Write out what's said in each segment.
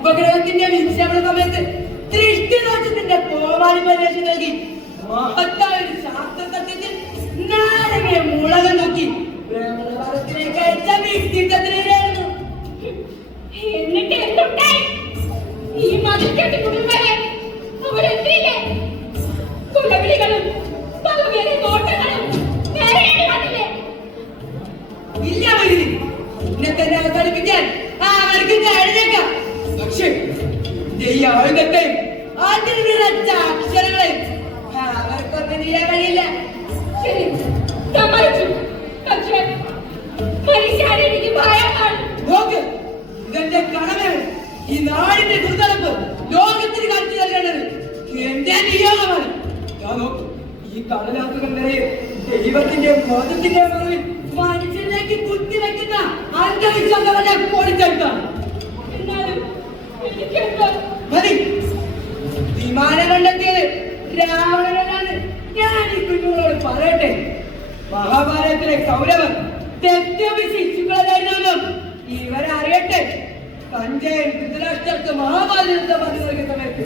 ഉപഗ്രഹത്തിന്റെ വിക്ഷേപണ സമയത്ത് ദൃഷ്ടിദോഷത്തിന്റെ പോവാടി പരിരക്ഷ നൽകി മഹത്തായ ഒരു ശാസ്ത്ര സത്യത്തിൽ നാരകെ മുളകം നോക്കി. ഭ്രമണപരത്തിലേക്ക് അയച്ച വ്യക്തിത്വത്തിനായിരുന്നു എന്നിട്ട് എന്തുണ്ടായി? ഈ മതിൽക്കെട്ട് കുടുംബരെ അവരെത്തിയില്ലേ? കുലവിളികളും പകവേറെ നോട്ടങ്ങളും ഇത് ഈ ആയുധത്തെ അതിൽ നിറച്ച അക്ഷരങ്ങളെ അവർക്കൊന്നും കഴിയില്ല. ശരി. സമ്മതിച്ചു പക്ഷേ മരിക്കാൻ എനിക്ക് ഭയമാണ് നോക്ക് ഇതെന്റെ കടമയാണ്. ഈ നാടിന്റെ ദുർനടപ്പ് ലോകത്തിന് കാണിച്ചു നൽകേണ്ടത് എന്റെ നിയോഗമാണ്. ഈ കടലാസുകൾ നിറയെ ദൈവത്തിന്റെ ബോധത്തിന്റെ മനുഷ്യരിലേക്ക് കുത്തിവെക്കുന്ന അന്ധവിശ്വാസങ്ങളുടെ പൊളിച്ചെടുത്താണ്. മതി. വിമാനം കണ്ടെത്തിയത് രാവണനാണ്. ഞാൻ ഈ കുഞ്ഞുങ്ങളോട് പറയട്ടെ. മഹാഭാരതത്തിലെ കൗരവർ തെറ്റവി ശിശുക്കളായിരുന്നെന്നും ഇവരറിയട്ടെ സഞ്ജയൻ ധൃതരാഷ്ട്രത്ത് മഹാഭാരതത്തെ പറഞ്ഞു നൽകിയ സമയത്ത്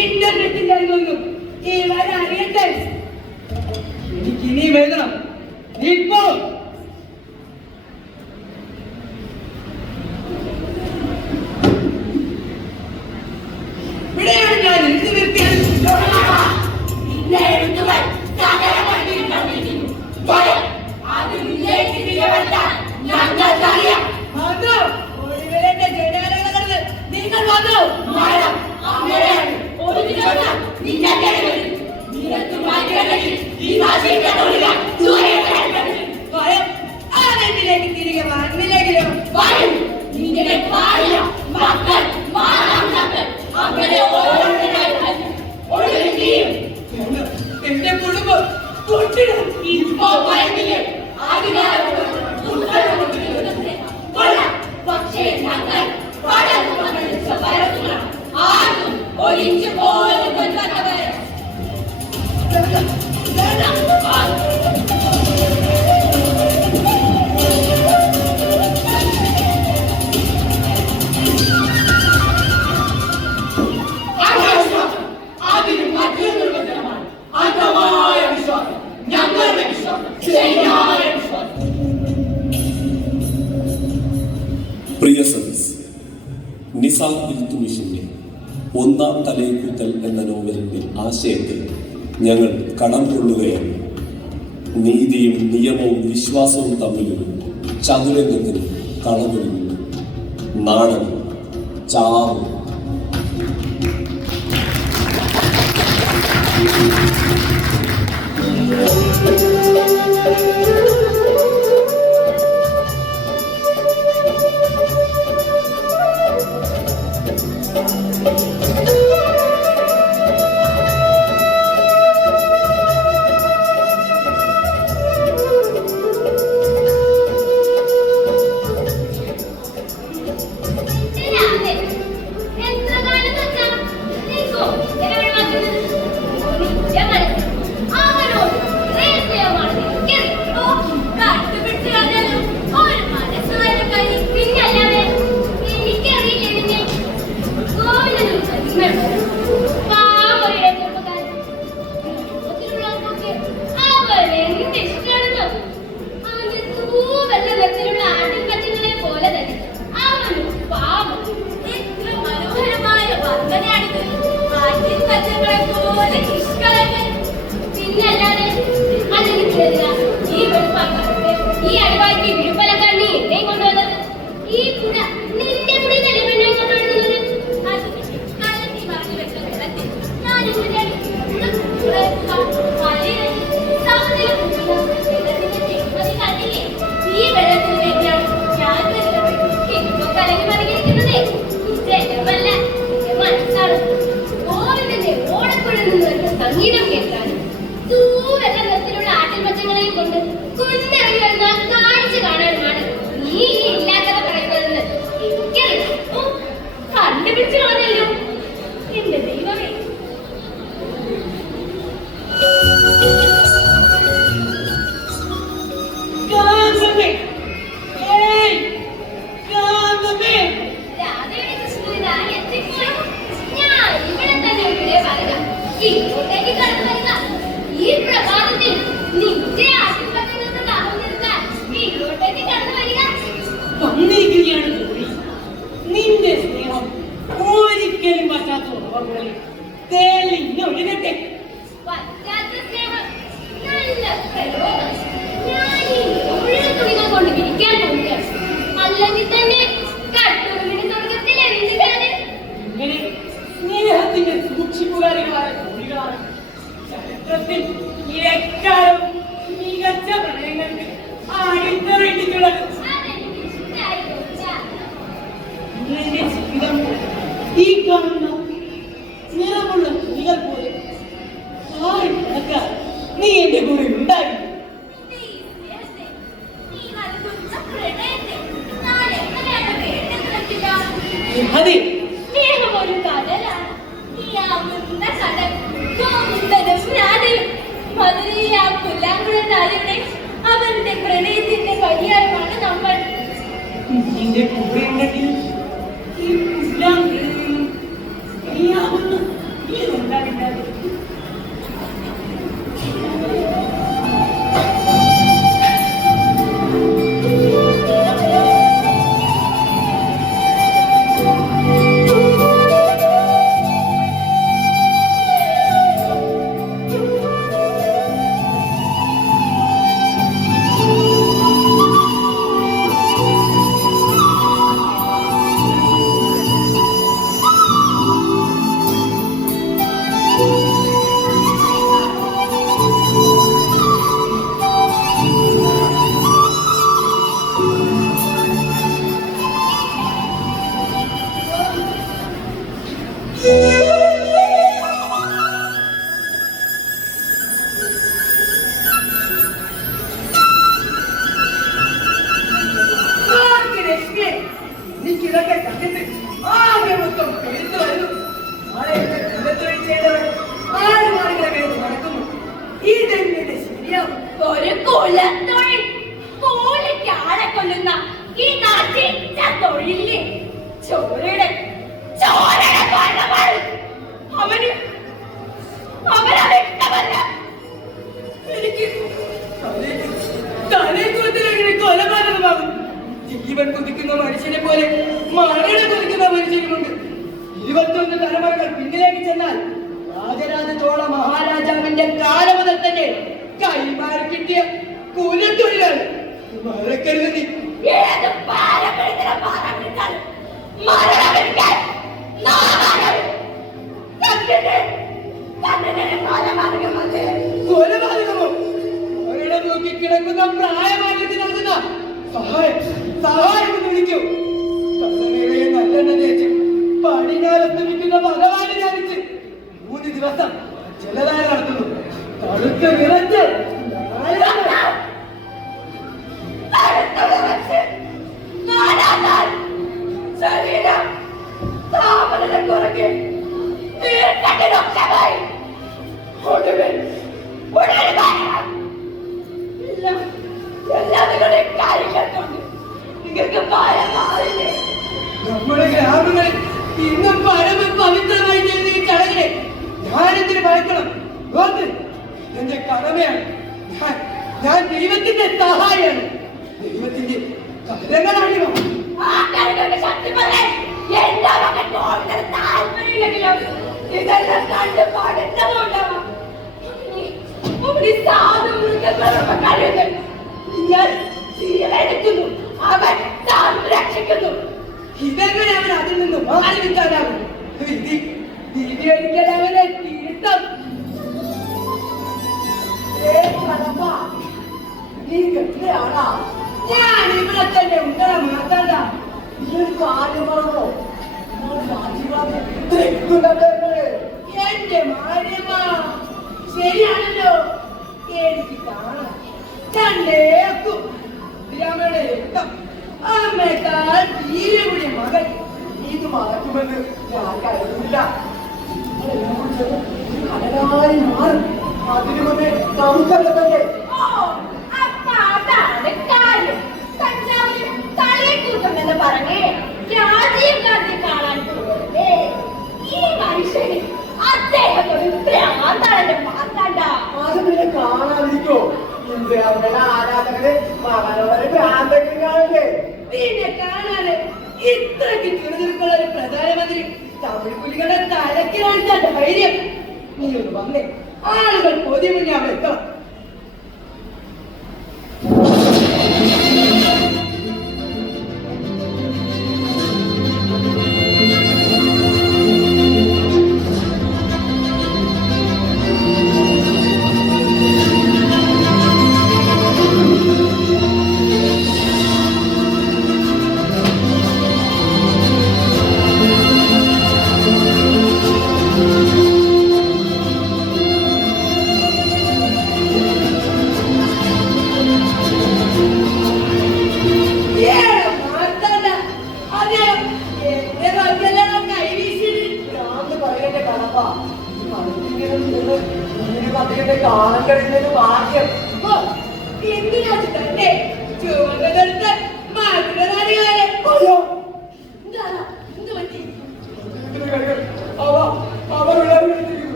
ഇന്റർനെറ്റിന്റെ അറിവൊന്നും ഇവരറിയട്ടെ. എനിക്കിനിയും എഴുതണം. ഇപ്പോ ഈ നാശിക്കാൻ ഇൽത്തുമിഷിന്റെ ഒന്നാം തലയിക്കുത്തൽ എന്ന നോവലിന്റെ ആശയത്തിൽ ഞങ്ങൾ കടം കൊള്ളുകയാണ്. നീതിയും നിയമവും വിശ്വാസവും തമ്മിലൊരു ചതുരംഗത്തിന് കളമൊരുങ്ങുന്നു. നാടൻ Thank രാവിലെ വന്നിരിക്കുകയാണ് ഗൗരി നിന്റെ സ്നേഹം ഒരിക്കലും പറ്റാത്ത ഉറവ പോലെ തേലിന്ന് ഒഴുകട്ടെ. പറ്റാത്ത സ്നേഹം നല്ല പ്രലോഭനം. ഞാൻ ഈ മുഴുവൻ പോവുകയാണ്. അല്ലെങ്കിൽ തന്നെ കട്ടുവിന് സ്വർഗത്തിൽ എന്ത് കാലം ഇങ്ങനെ സ്നേഹത്തിന്റെ സൂക്ഷിപ്പുകാരികളായ കുട്ടികളാണ് ചരിത്രത്തിൽ ഇരക്കാലം അമൃത കടൽ ഗോവിന്ദനും രാധയും മധുരയിൽ ആ പുല്ലാങ്കുഴൽ രാജയുടെ അവരുടെ പ്രണയത്തിന്റെ പര്യായമാണ് നമ്മൾ. ഇരുപത്തൊന്ന് തലമുറകൾ പിന്നിലേക്ക് ചെന്നാൽ രാജരാജ ചോള മഹാരാജാവിന്റെ കാലം മുതൽ തന്നെ കൈമാറി കിട്ടിയ കുലത്തൊഴിലാണ് മറക്കരുത് നീ കൊലപാതകമോ? നോക്കി കിടക്കുന്ന നൽകുന്ന സഹായം സഹായം എന്ന് വിളിക്കൂ. നല്ലെണ്ണ തേച്ച് പടിഞ്ഞാറത്ത് നിൽക്കുന്ന ഭഗവാനെ ധ്യാനിച്ച് മൂന്ന് ദിവസം ജലധാര നടത്തുന്നു വെച്ച് നാലാൾ ശരീരം താമര കുറയ്ക്ക് ഒടുവിൽ ഉടനെ. എല്ലാം എല്ലാം നിങ്ങളുടെ കാര്യങ്ങൾ നിങ്ങൾക്ക് ഭയം മാറില്ലേ നമ്മുടെ ഗ്രാമങ്ങളിൽ ഇന്നും പരമ പവിത്രമായി ചെയ്യുന്ന ഈ ചടങ്ങിനെ ഞാനെന്തിന് എന്റെ കടമയാണ്. ഞാൻ ഞാൻ ദൈവത്തിന്റെ സഹായിയാണ്. ദൈവത്തിന്റെ താല്പര്യമില്ലെങ്കിലും ഇതെല്ലാം കണ്ട് പഠിച്ചതുകൊണ്ടാവാം ഒരു സാധു മൃഗങ്ങളൊക്കെ കഴിയുന്നു നിങ്ങൾ ജീവനെടുക്കുന്നു അവൻ സംരക്ഷിക്കുന്നു. ഇതെങ്ങനെ അവൻ അതിൽ നിന്ന് മാറി നിൽക്കാനാകും ഒരിക്കൽ അവനെ കടമ്പ, നീ ഗതിയാണാ ഞാൻ ഇവിടെ തന്നെ ഉണ്ടറ മാറ്റണ്ട ഈ ഒരു കാര്യം പറഞ്ഞോ എന്റെ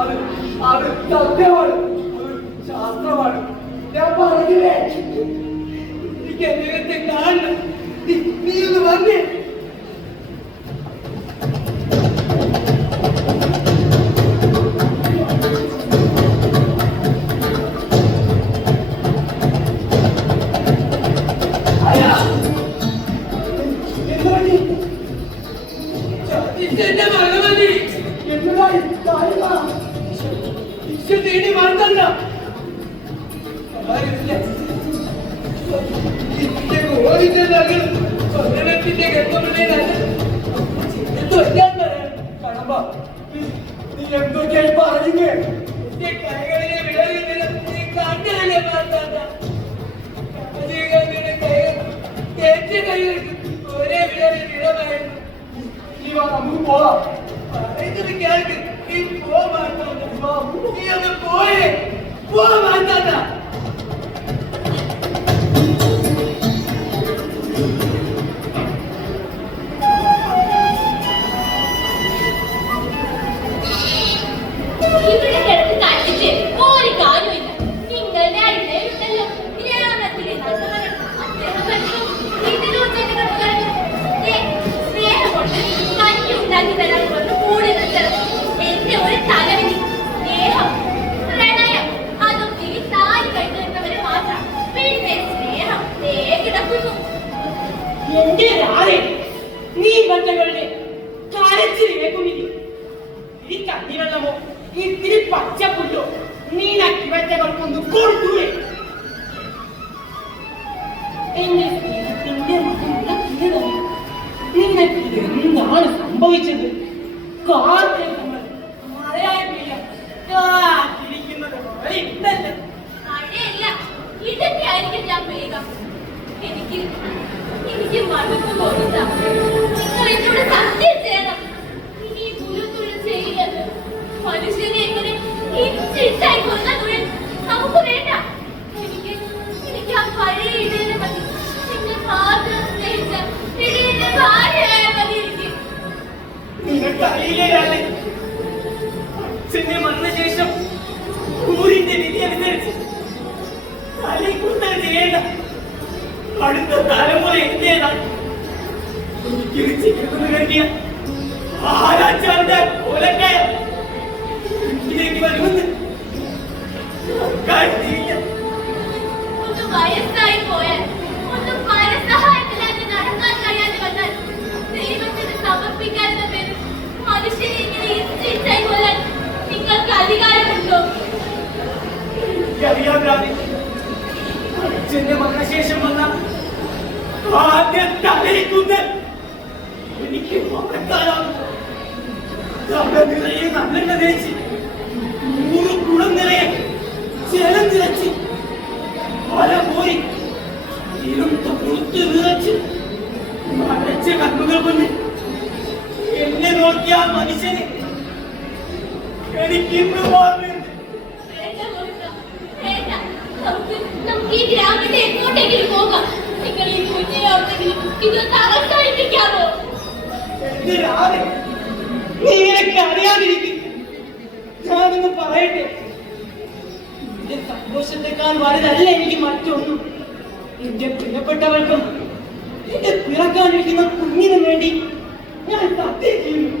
അത് അത് സത്യമാണ്. ശാസ്ത്രമാണ്. ഞാൻ പറഞ്ഞില്ലേ? എനിക്ക് എന്തെങ്കിലും കാണണം നീ ഒന്ന് വന്നേ போ. இது கேளுக்கு நீ போக மாட்டாங்க போய். போக மாட்டாங்க പച്ചപ്പുല്ലോ നീ നക്കിവറ്റകൾക്കൊന്ന് കൊടുത്തൂടെ. കീഴടങ്ങി. നിനക്ക് എന്താണ് സംഭവിച്ചത്? എനിക്ക് എനിക്ക് മടുപ്പ് തോന്നുന്ന. നിങ്ങൾ എന്നോട് സത്യം നിനക്കറിയില്ലേ അച്ഛനെ വന്ന ശേഷം ഊരിന്റെ വിധി അനുസരിച്ച് തലക്കുത്തൽ ചെയ്യേണ്ട അടുത്ത തലമുറ എന്റേതാണ് എനിക്കൊരു ചികിത്സ കണ്ടിയ ആരാച്ചാരുടെ കൊലക്കായ ഇതിലേക്ക് വരുമെന്ന് ഒന്ന് വയസ്സായി പോയാൽ എനിക്കറിയാതെ അച്ഛന്റെ മരണശേഷം വന്ന ആദ്യ തലയിക്കുത്തൽ എനിക്ക് നിറയെ നല്ലെണ്ണ തേച്ച് നൂറ് കുളം നിറയെ ജലം നിറച്ച് പല പോയി ഇരുന്ന് പുറത്ത് നിറച്ച് അടച്ച കണ്ണുകൾ കൊണ്ട് എന്നെ നോക്കിയ മനുഷ്യനെ എനിക്കിന്ന് ഓർമ്മയുണ്ട്. വേണ്ട ഈ ഗ്രാമത്തെ എങ്ങോട്ടെങ്കിലും പോകാം. നിങ്ങൾ ഈ ഓർത്തെങ്കിലും ഇതൊന്ന് അവസാനിപ്പിക്കാമോ? നീ നിനക്ക് അറിയാതിരിക്കും. ഞാനൊന്ന് പറയട്ടെ. എന്റെ സന്തോഷത്തെക്കാൾ വലുതല്ല എനിക്ക് മറ്റൊന്നും. എന്റെ പ്രിയപ്പെട്ടവർക്കും എന്റെ പിറക്കാനിരിക്കുന്ന കുഞ്ഞിനും വേണ്ടി ഞാൻ സത്യം ചെയ്യുന്നു.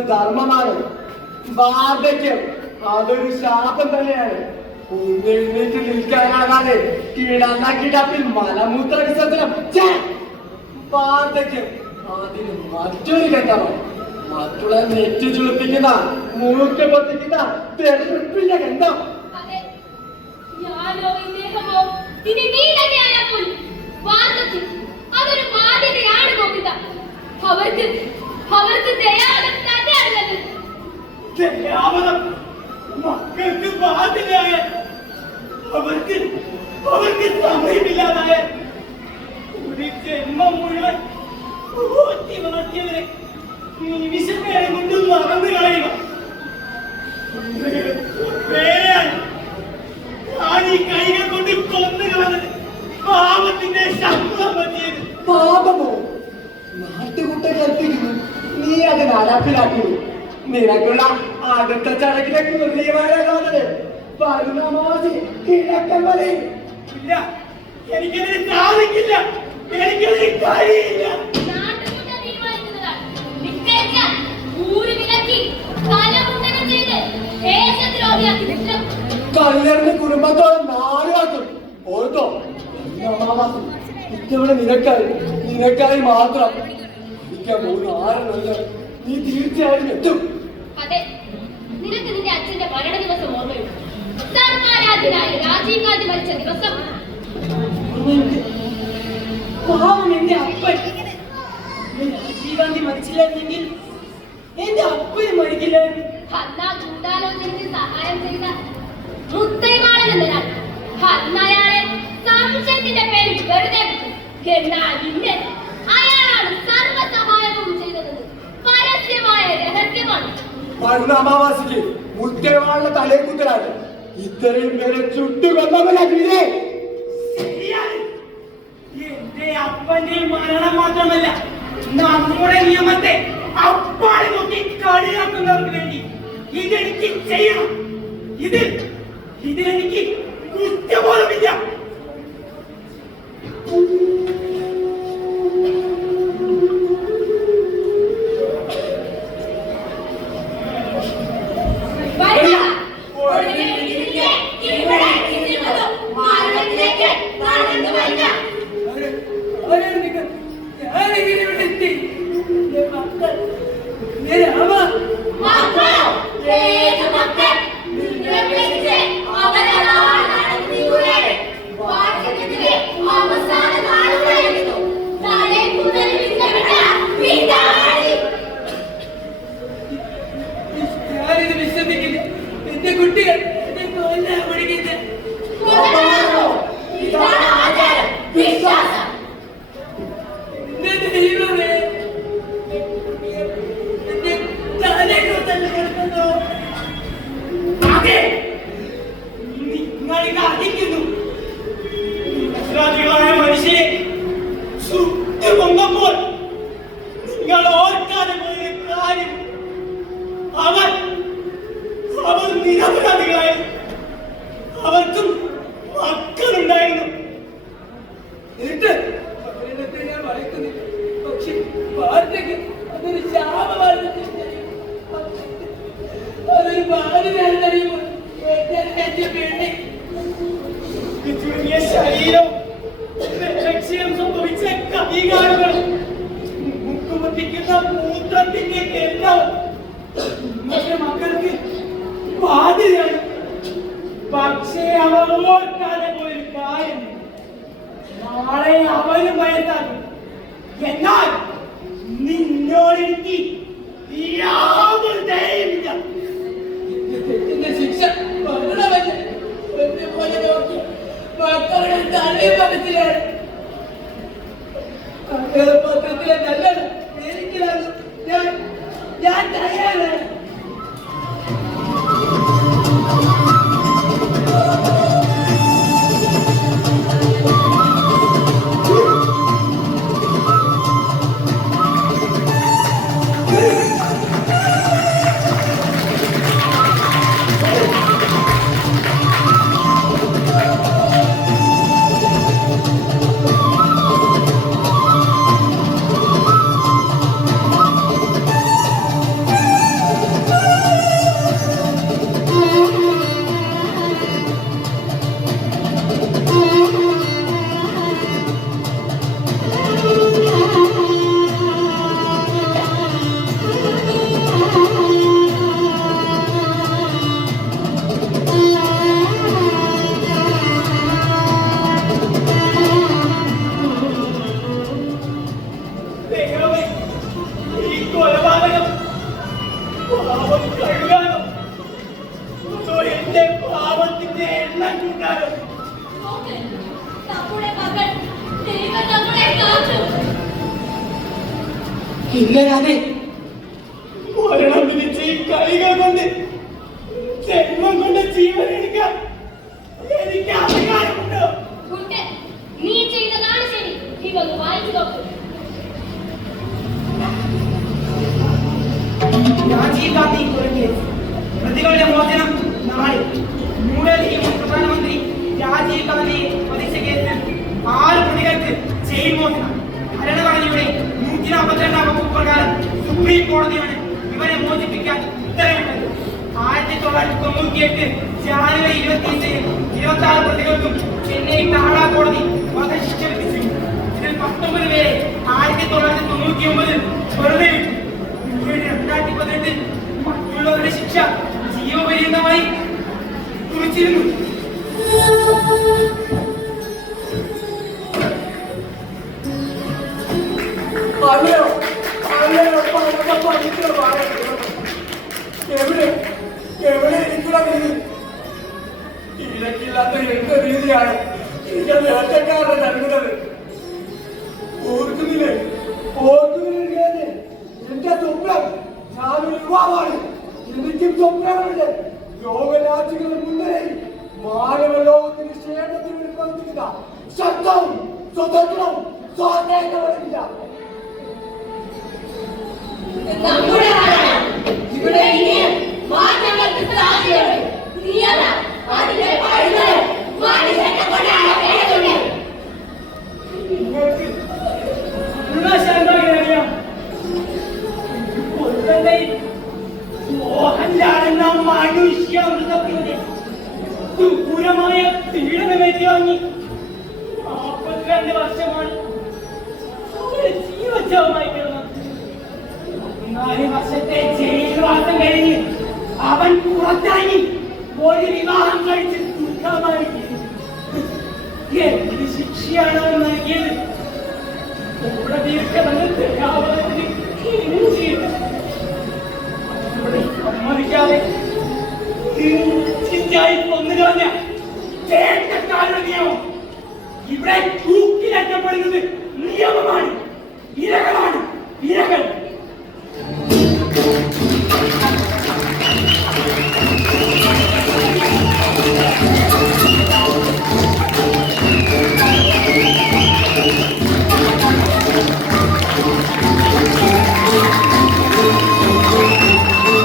ധർമ്മമാണ്. വാർദ്ധക്യം. അതൊരു ശാപം തന്നെയാണ്. ഉന്നെഴുന്നേറ്റ് നിൽക്കാനാകാതെ കിടന്ന മലമൂത്ര വിസർജനം! വാർദ്ധക്യം. അതിന് മറ്റൊരു ഗന്ധമോ മറ്റുള്ള നെറ്റ് ചുളിപ്പിക്കുന്ന മൂക്ക് പൊത്തിക്കുന്ന തെറിപ്പില്ല ഗന്ധം. അതെ. ഞാനോ ഇദ്ദേഹമോ? ഇനി നീ തന്നെയായാൽ പോലും വാർദ്ധക്യം. അതൊരു ബാധ്യതയാണ് നോക്കുക അവർക്ക് അവർക്ക് ദയാവനം തന്നെയാണ് നല്ലത് ദയാവനം മക്കൾക്ക് ബാധ്യതയായ അവർക്ക് അവർക്ക് സമയമില്ലാതായ ഒരു ജന്മം മുഴുവൻ ഊറ്റി വളർത്തിയവരെ നിമിഷം നേരം കൊണ്ട് നടപ്പിലാക്കൂ. നിനക്കുള്ള അടുത്ത വരെ ഇല്ല. എനിക്കതിന് സാധിക്കില്ല. എനിക്കതിന് കഴിയില്ല കുടുംബത്തോടെ നാടുകാക്കും ഓർത്തോ? ഇത്തവണ നിനക്കായി. നിനക്കായി മാത്രം. പോകുന്ന ആരെന്നല്ല നീ തീർച്ചയായും എത്തും. അതെ. നിനക്ക് നിന്റെ അച്ഛന്റെ മരണ ദിവസം ഓർമ്മയുണ്ട്? സർക്കാരാധ്യനായ രാജീവ് ഗാന്ധി മരിച്ച ദിവസം. പാവം എന്റെ അപ്പൻ. രാജീവ് ഗാന്ധി മരിച്ചില്ലായിരുന്നെങ്കിൽ എന്റെ അപ്പനും മരിക്കില്ലായിരുന്നു അന്ന് ഗൂഢാലോചനയ്ക്ക് സഹായം ചെയ്ത മുത്തൈമാളൻ എന്നയാൾ അന്ന് അയാളെ സംശയത്തിന്റെ പേരിൽ വെറുതെ എന്നാൽ ഇന്ന് അയാളാണ് സർവ വരുന്ന അമാവാസിക്ക് മുത്തരവാളുടെ തലേ കുത്തലാണ്. ഇത്രയും പേരെ ചുട്ടുകൊന്നവനാക്കില്ലേ ശരിയാണ്. എന്റെ അപ്പന്റെ മരണം മാത്രമല്ല നമ്മുടെ നിയമത്തെ അപ്പാടി നോക്കി കളിയാക്കുന്നവർക്ക് വേണ്ടി ഇതെനിക്ക് ചെയ്യണം. ഇത് ഇതിലെനിക്ക് കുറ്റബോധമില്ല. രാജീവ് ഗാന്ധി കൊലക്കേസ് പ്രതികളുടെ മോചനം നാളെ. ന്യൂഡൽഹി പ്രധാനമന്ത്രി രാജീവ് ഗാന്ധിയെ വധിച്ച കേസിൽ ആറ് പ്രതികൾക്ക് ജയിൽ മോചനം. ഭരണഘടനയുടെ നൂറ്റി നാൽപ്പത്തിരണ്ടാം വകുപ്പ് പ്രകാരം സുപ്രീം കോടതിയാണ് ഇവരെ മോചിപ്പിക്കാൻ ഉത്തരവിട്ടത്. ആയിരത്തി തൊള്ളായിരത്തി തൊണ്ണൂറ്റി എട്ട് ജാനുവരി ഇരുപത്തി ഇരുപത്തി ആറ് പ്രതികൾക്കും ചെന്നൈ താഴാ കോടതി വധശിക്ഷ വിധിച്ചു. ഇതിൽ പത്തൊമ്പത് പേരെ ആയിരത്തി തൊള്ളായിരത്തി തൊണ്ണൂറ്റി ഒമ്പതിൽ വെറുതെ വിട്ടു. രണ്ടായിരത്തി പതിനെട്ടിൽ മറ്റുള്ളവരുടെ ശിക്ഷ ജീവപര്യന്തമായി കുറിച്ചിരുന്നു. എവിടെ? എവിടെ ഇരിക്കണം നീ ഇരക്കില്ലാത്ത എന്ത് രീതിയാണ്. ഇതിന്റെ ലോകരാജ്യങ്ങളുടെ മുൻനിരയിൽ മാനവ ലോകത്തിന് ക്ഷേമത്തിന് പ്രവർത്തിക്കുന്ന ശക്തവും സ്വതന്ത്രവും സ്വാതന്ത്ര്യമില്ല നമ്മുടെ. ഇവിടെ ഇനിയും മാറ്റങ്ങൾക്ക് സാധ്യതയുണ്ട്. നീയല്ല, അതിന്റെ പഴുതൽ മോഹൻലാൽ എന്ന മനുഷ്യ മൃഗത്തിന്റെ ക്രൂരമായ പീഡനമേറ്റി വാങ്ങി നാൽപ്പത്തിരണ്ട് വർഷമാണ് അവരെ ജീവച്ഛവമായി കിടന്നത്. നാല് വർഷത്തെ ജയിൽവാസം കഴിഞ്ഞ് അവൻ പുറത്തായി ഒരു വിവാഹം കഴിച്ച് ദുഃഖമായി എന്ത് ശിക്ഷയാണ് അവൻ നൽകിയത്? കോടതിയൊക്കെ വന്ന് ദയാവധത്തിന് സമ്മതിക്കാതെ ഇവിടെ തൂക്കിലറ്റപ്പെടുന്നത് നിയമമാണ് ഇരകളാണ് ഇരകൾ.